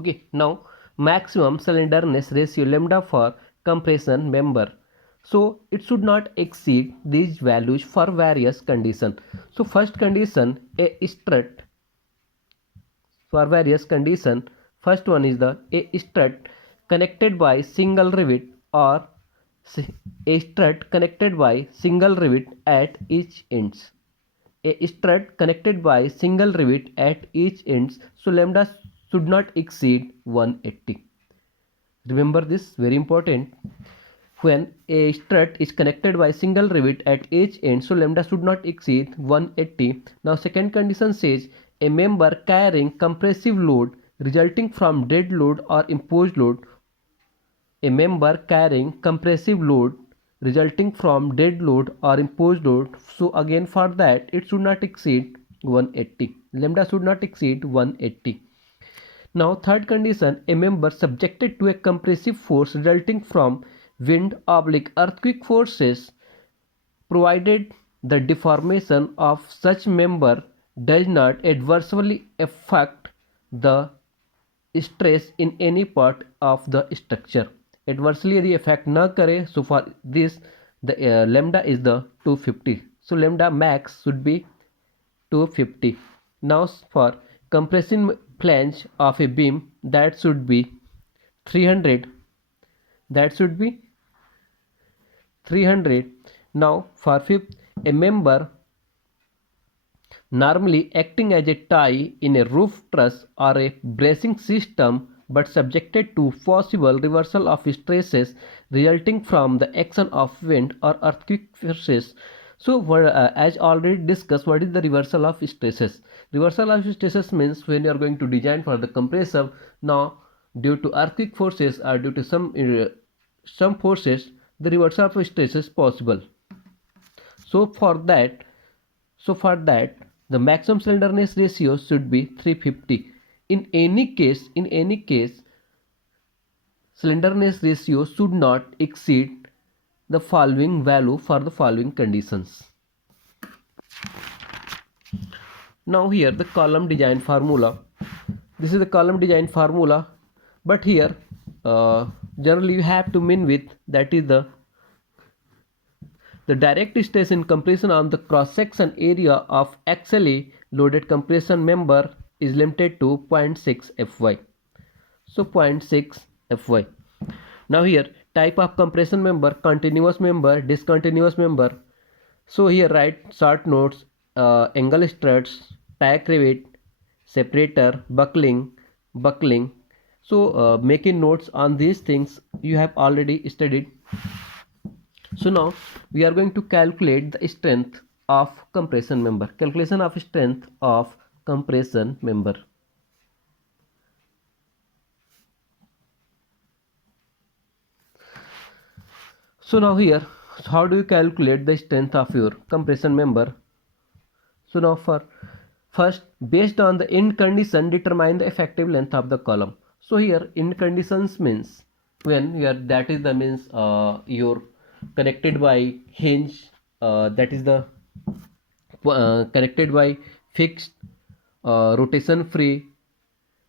Okay, now maximum slenderness ratio lambda for compression member. So it should not exceed these values for various conditions. So first condition, a strut for various condition. First one is the a strut connected by single rivet or a strut connected by single rivet at each ends. A strut connected by single rivet at each ends, so lambda should not exceed 180. Remember this, very important. When a strut is connected by single rivet at each end, so lambda should not exceed 180. Now second condition says a member carrying compressive load resulting from dead load or imposed load. A member carrying compressive load resulting from dead load or imposed load. So again for that it should not exceed 180. Lambda should not exceed 180. Now third condition, a member subjected to a compressive force resulting from wind oblique earthquake forces, provided the deformation of such member does not adversely affect the stress in any part of the structure. Adversely यदि effect न करे, so for this the lambda is the 250. So lambda max should be 250. Now for compression flange of a beam, that should be 300. That should be 300. Now for fifth, a member normally acting as a tie in a roof truss or a bracing system but subjected to possible reversal of stresses resulting from the action of wind or earthquake forces. So as already discussed, what is the reversal of stresses? Reversal of stresses means when you are going to design for the compressor, now due to earthquake forces or due to some forces, the reversal of stress is possible. So for that the maximum slenderness ratio should be 350. In any case, slenderness ratio should not exceed the following value for the following conditions. Now here the column design formula. This is the column design formula, but here generally you have to mean with, that is the direct stress in compression on the cross section area of axially loaded compression member is limited to 0.6 Fy. So 0.6 Fy. Now here type of compression member, continuous member, discontinuous member. So here write short notes, angle struts, tack rivet, separator, buckling. So making notes on these things you have already studied. So now we are going to calculate the strength of compression member. Calculation of strength of compression member. So now here, how do you calculate the strength of your compression member? So now for first, based on the end condition, determine the effective length of the column. So here end conditions means when you are, that is the means your connected by hinge, that is the connected by fixed, rotation free.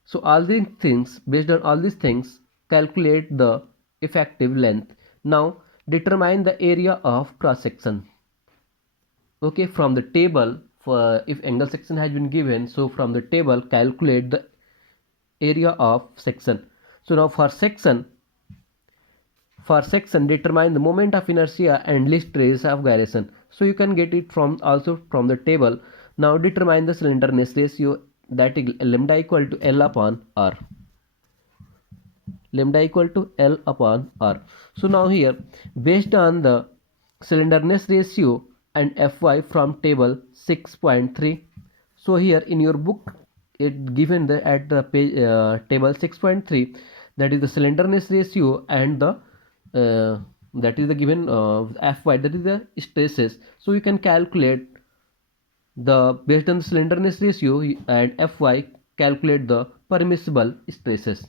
So all these things, based on all these things, calculate the effective length. Now determine the area of cross section. Okay, from the table, for if angle section has been given, so from the table calculate the area of section. So now for section determine the moment of inertia and least radius of gyration. So you can get it from also from the table. Now determine the slenderness ratio, that is lambda equal to L upon R. Lambda equal to L upon R. So now here, based on the slenderness ratio and Fy from table 6.3. So here in your book it given the at the page table 6.3, that is the slenderness ratio and the that is the given Fy, that is the stresses. So you can calculate the, based on the slenderness ratio and Fy, calculate the permissible stresses.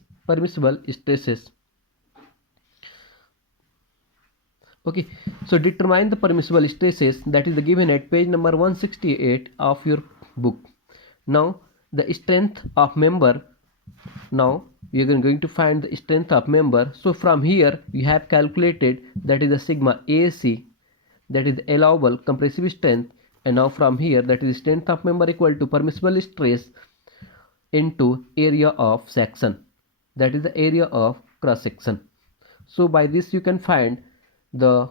Okay, so determine the permissible stresses, that is the given at page number 168 of your book. Now the strength of member Now we are going to find the strength of member. So from here we have calculated that is the sigma AC, that is the allowable compressive strength, and now from here that is strength of member equal to permissible stress into area of section, that is the area of cross section. So by this you can find the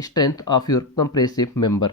strength of your compressive member.